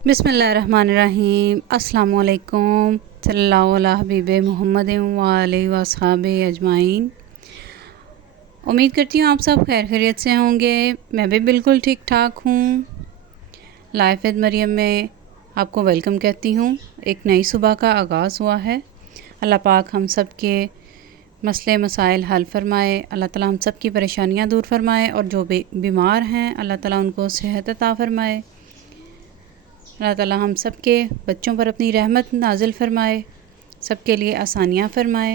बिस्मिल्लाहिर्रहमानिर्रहीम। अस्सलामु अलैकुम। सल्लल्लाहु अला हबीब मोहम्मद व आलिहि व अस्हाबे अजमाइन। उम्मीद करती हूँ आप सब खैर खैरियत से होंगे। मैं भी बिल्कुल ठीक ठाक हूँ। लाइफ विद मरियम में आपको वेलकम कहती हूँ। एक नई सुबह का आगाज़ हुआ है। अल्लाह पाक हम सब के मसले मसाइल हल फरमाए। अल्लाह ताला हम सब की परेशानियाँ दूर फरमाए और जो बीमार हैं अल्लाह ताला उनको सेहत अता फरमाए। अल्लाह ताला हम सब के बच्चों पर अपनी रहमत नाजिल फरमाए, सबके लिए आसानियाँ फरमाए।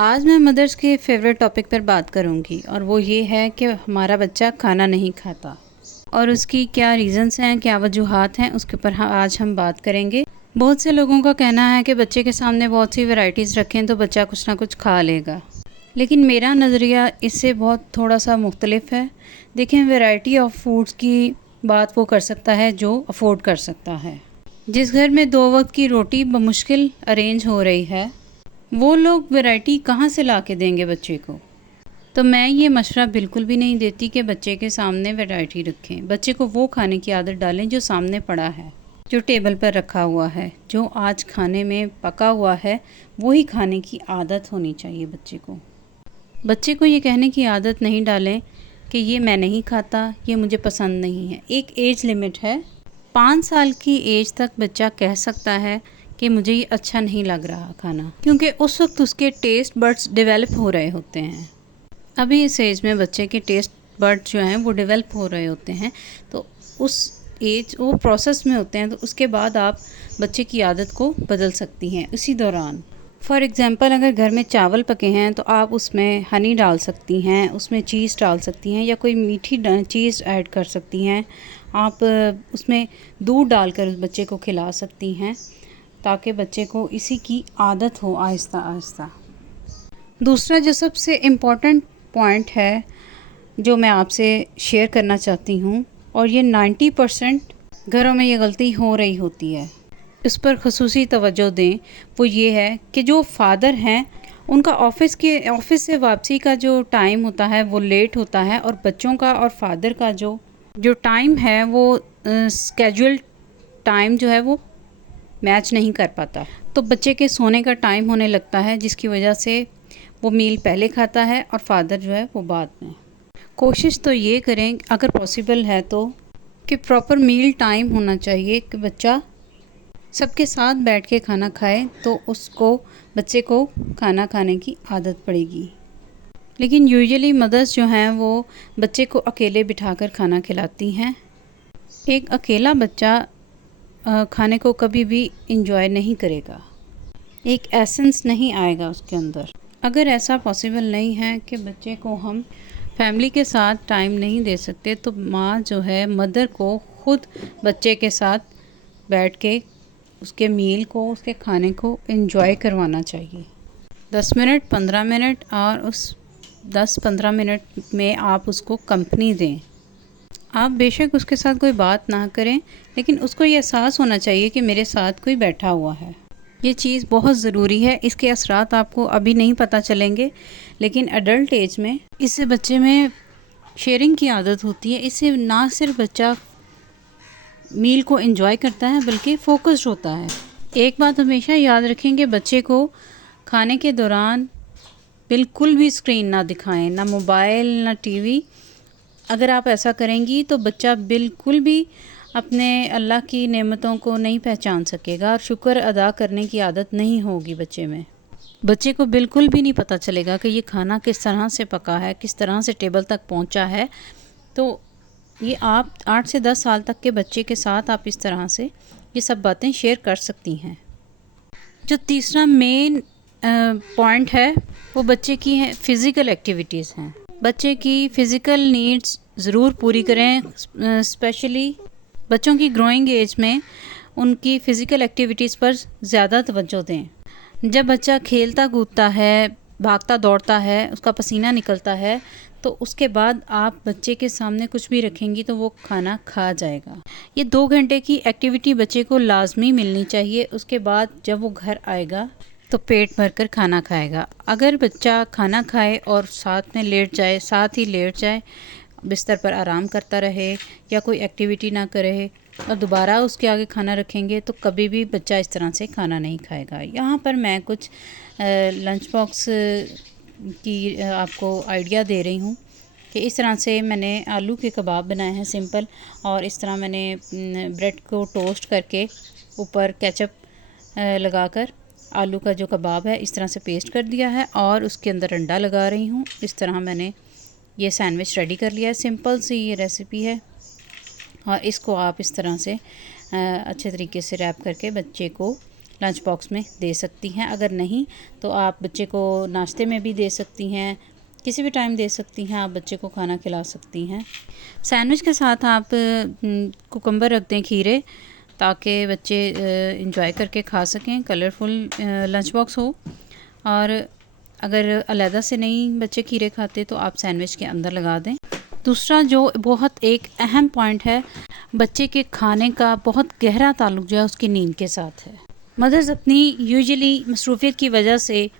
आज मैं मदर्स के फेवरेट टॉपिक पर बात करूँगी और वो ये है कि हमारा बच्चा खाना नहीं खाता और उसकी क्या रीज़न्स हैं, क्या वजूहात हैं, उसके ऊपर आज हम बात करेंगे। बहुत से लोगों का कहना है कि बच्चे के सामने बहुत सी वैरायटीज़ रखें तो बच्चा कुछ ना कुछ खा लेगा, लेकिन मेरा नज़रिया इससे बहुत थोड़ा सा मुख्तलिफ है। देखें, वैरायटी ऑफ फूड्स की बात वो कर सकता है जो अफोर्ड कर सकता है। जिस घर में 2 वक्त की रोटी बमुश्किल अरेंज हो रही है, वो लोग वैरायटी कहाँ से ला के देंगे बच्चे को। तो मैं ये मशवरा बिल्कुल भी नहीं देती कि बच्चे के सामने वैरायटी रखें। बच्चे को वो खाने की आदत डालें जो सामने पड़ा है, जो टेबल पर रखा हुआ है, जो आज खाने में पका हुआ है, वही खाने की आदत होनी चाहिए बच्चे को। बच्चे को ये कहने की आदत नहीं डालें कि ये मैं नहीं खाता, ये मुझे पसंद नहीं है। एक एज लिमिट है, 5 साल की एज तक बच्चा कह सकता है कि मुझे ये अच्छा नहीं लग रहा खाना, क्योंकि उस वक्त उसके टेस्ट बड्स डेवलप हो रहे होते हैं। अभी इस एज में बच्चे के टेस्ट बड्स जो हैं वो डेवलप हो रहे होते हैं, तो उस एज वो प्रोसेस में होते हैं। तो उसके बाद आप बच्चे की आदत को बदल सकती हैं उसी दौरान। फॉर एग्ज़ाम्पल, अगर घर में चावल पके हैं तो आप उसमें हनी डाल सकती हैं, उसमें चीज़ डाल सकती हैं या कोई मीठी चीज़ ऐड कर सकती हैं। आप उसमें दूध डालकर उस बच्चे को खिला सकती हैं ताकि बच्चे को इसी की आदत हो आहिस्ता आहिस्ता। दूसरा जो सबसे इम्पॉर्टेंट पॉइंट है जो मैं आपसे शेयर करना चाहती हूँ, और ये 90% घरों में ये गलती हो रही होती है, इस पर ख़ुसूसी तवज्जो दें, वो ये है कि जो फादर हैं उनका ऑफ़िस से वापसी का जो टाइम होता है वो लेट होता है, और बच्चों का और फादर का जो टाइम है वो स्केड्यूल टाइम जो है वो मैच नहीं कर पाता। तो बच्चे के सोने का टाइम होने लगता है, जिसकी वजह से वो मील पहले खाता है और फादर जो है वो बाद में। कोशिश तो ये करें अगर पॉसिबल है तो कि प्रॉपर मील टाइम होना चाहिए कि बच्चा सबके साथ बैठ के खाना खाए, तो उसको बच्चे को खाना खाने की आदत पड़ेगी। लेकिन यूजुअली मदर्स जो हैं वो बच्चे को अकेले बिठाकर खाना खिलाती हैं। एक अकेला बच्चा खाने को कभी भी इंजॉय नहीं करेगा, एक एसेंस नहीं आएगा उसके अंदर। अगर ऐसा पॉसिबल नहीं है कि बच्चे को हम फैमिली के साथ टाइम नहीं दे सकते, तो माँ जो है, मदर को खुद बच्चे के साथ बैठ के उसके मील को, उसके खाने को एंजॉय करवाना चाहिए। 10 मिनट 15 मिनट, और उस 10-15 मिनट में आप उसको कंपनी दें। आप बेशक उसके साथ कोई बात ना करें, लेकिन उसको ये एहसास होना चाहिए कि मेरे साथ कोई बैठा हुआ है। ये चीज़ बहुत ज़रूरी है। इसके असरात आपको अभी नहीं पता चलेंगे, लेकिन एडल्ट एज में इससे बच्चे में शेयरिंग की आदत होती है। इससे ना सिर्फ बच्चा मील को एंजॉय करता है बल्कि फोकस्ड होता है। एक बात हमेशा याद रखेंगे, बच्चे को खाने के दौरान बिल्कुल भी स्क्रीन ना दिखाएं, ना मोबाइल ना टीवी। अगर आप ऐसा करेंगी तो बच्चा बिल्कुल भी अपने अल्लाह की नेमतों को नहीं पहचान सकेगा और शुक्र अदा करने की आदत नहीं होगी बच्चे में। बच्चे को बिल्कुल भी नहीं पता चलेगा कि ये खाना किस तरह से पका है, किस तरह से टेबल तक पहुंचा है। तो ये आप 8 से 10 साल तक के बच्चे के साथ आप इस तरह से ये सब बातें शेयर कर सकती हैं। जो तीसरा मेन पॉइंट है वो बच्चे की है फ़िज़िकल एक्टिविटीज़ हैं। बच्चे की फ़िज़िकल नीड्स ज़रूर पूरी करें। स्पेशली बच्चों की ग्रोइंग एज में उनकी फ़िज़िकल एक्टिविटीज़ पर ज़्यादा तवज्जो दें। जब बच्चा खेलता कूदता है, भागता दौड़ता है, उसका पसीना निकलता है, तो उसके बाद आप बच्चे के सामने कुछ भी रखेंगी तो वो खाना खा जाएगा। ये 2 घंटे की एक्टिविटी बच्चे को लाजमी मिलनी चाहिए। उसके बाद जब वो घर आएगा तो पेट भरकर खाना खाएगा। अगर बच्चा खाना खाए और साथ ही लेट जाए, बिस्तर पर आराम करता रहे या कोई एक्टिविटी ना करे, और दोबारा उसके आगे खाना रखेंगे तो कभी भी बच्चा इस तरह से खाना नहीं खाएगा। यहाँ पर मैं कुछ लंच बॉक्स की आपको आइडिया दे रही हूँ कि इस तरह से मैंने आलू के कबाब बनाए हैं सिंपल, और इस तरह मैंने ब्रेड को टोस्ट करके ऊपर केचप लगाकर आलू का जो कबाब है इस तरह से पेस्ट कर दिया है और उसके अंदर अंडा लगा रही हूँ। इस तरह मैंने ये सैंडविच रेडी कर लिया है। सिंपल सी ये रेसिपी है और इसको आप इस तरह से अच्छे तरीके से रैप करके बच्चे को लंच बॉक्स में दे सकती हैं। अगर नहीं तो आप बच्चे को नाश्ते में भी दे सकती हैं, किसी भी टाइम दे सकती हैं, आप बच्चे को खाना खिला सकती हैं। सैंडविच के साथ आप कुकम्बर रख दें, खीरे, ताकि बच्चे इंजॉय करके खा सकें, कलरफुल लंच बॉक्स हो। और अगर अलहदा से नहीं बच्चे खीरे खाते तो आप सैंडविच के अंदर लगा दें। दूसरा जो बहुत एक अहम पॉइंट है, बच्चे के खाने का बहुत गहरा ताल्लुक़ जो है उसकी नींद के साथ है। मदर्स अपनी यूजुअली मसरूफ़ियत की वजह से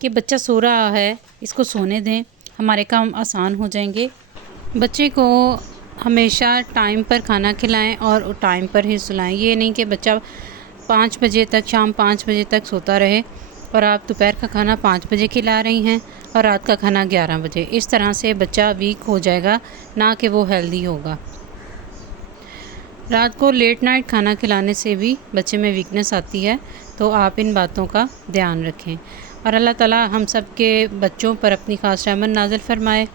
कि बच्चा सो रहा है, इसको सोने दें, हमारे काम आसान हो जाएंगे। बच्चे को हमेशा टाइम पर खाना खिलाएं और टाइम पर ही सुलाएं। ये नहीं कि बच्चा 5 बजे तक, शाम 5 बजे तक सोता रहे और आप दोपहर का खाना 5 बजे खिला रही हैं और रात का खाना 11 बजे। इस तरह से बच्चा वीक हो जाएगा, ना कि वो हेल्दी होगा। रात को लेट नाइट खाना खिलाने से भी बच्चे में वीकनेस आती है, तो आप इन बातों का ध्यान रखें। और अल्लाह ताला हम सब के बच्चों पर अपनी ख़ास रहमत नाज़िल फ़रमाए।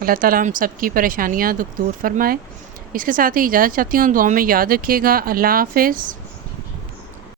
अल्लाह ताला हम सब की परेशानियाँ दुख दूर फ़रमाए। इसके साथ ही इजाज़त चाहती हूँ, दुआ में याद रखिएगा। अल्लाह हाफ़िज़।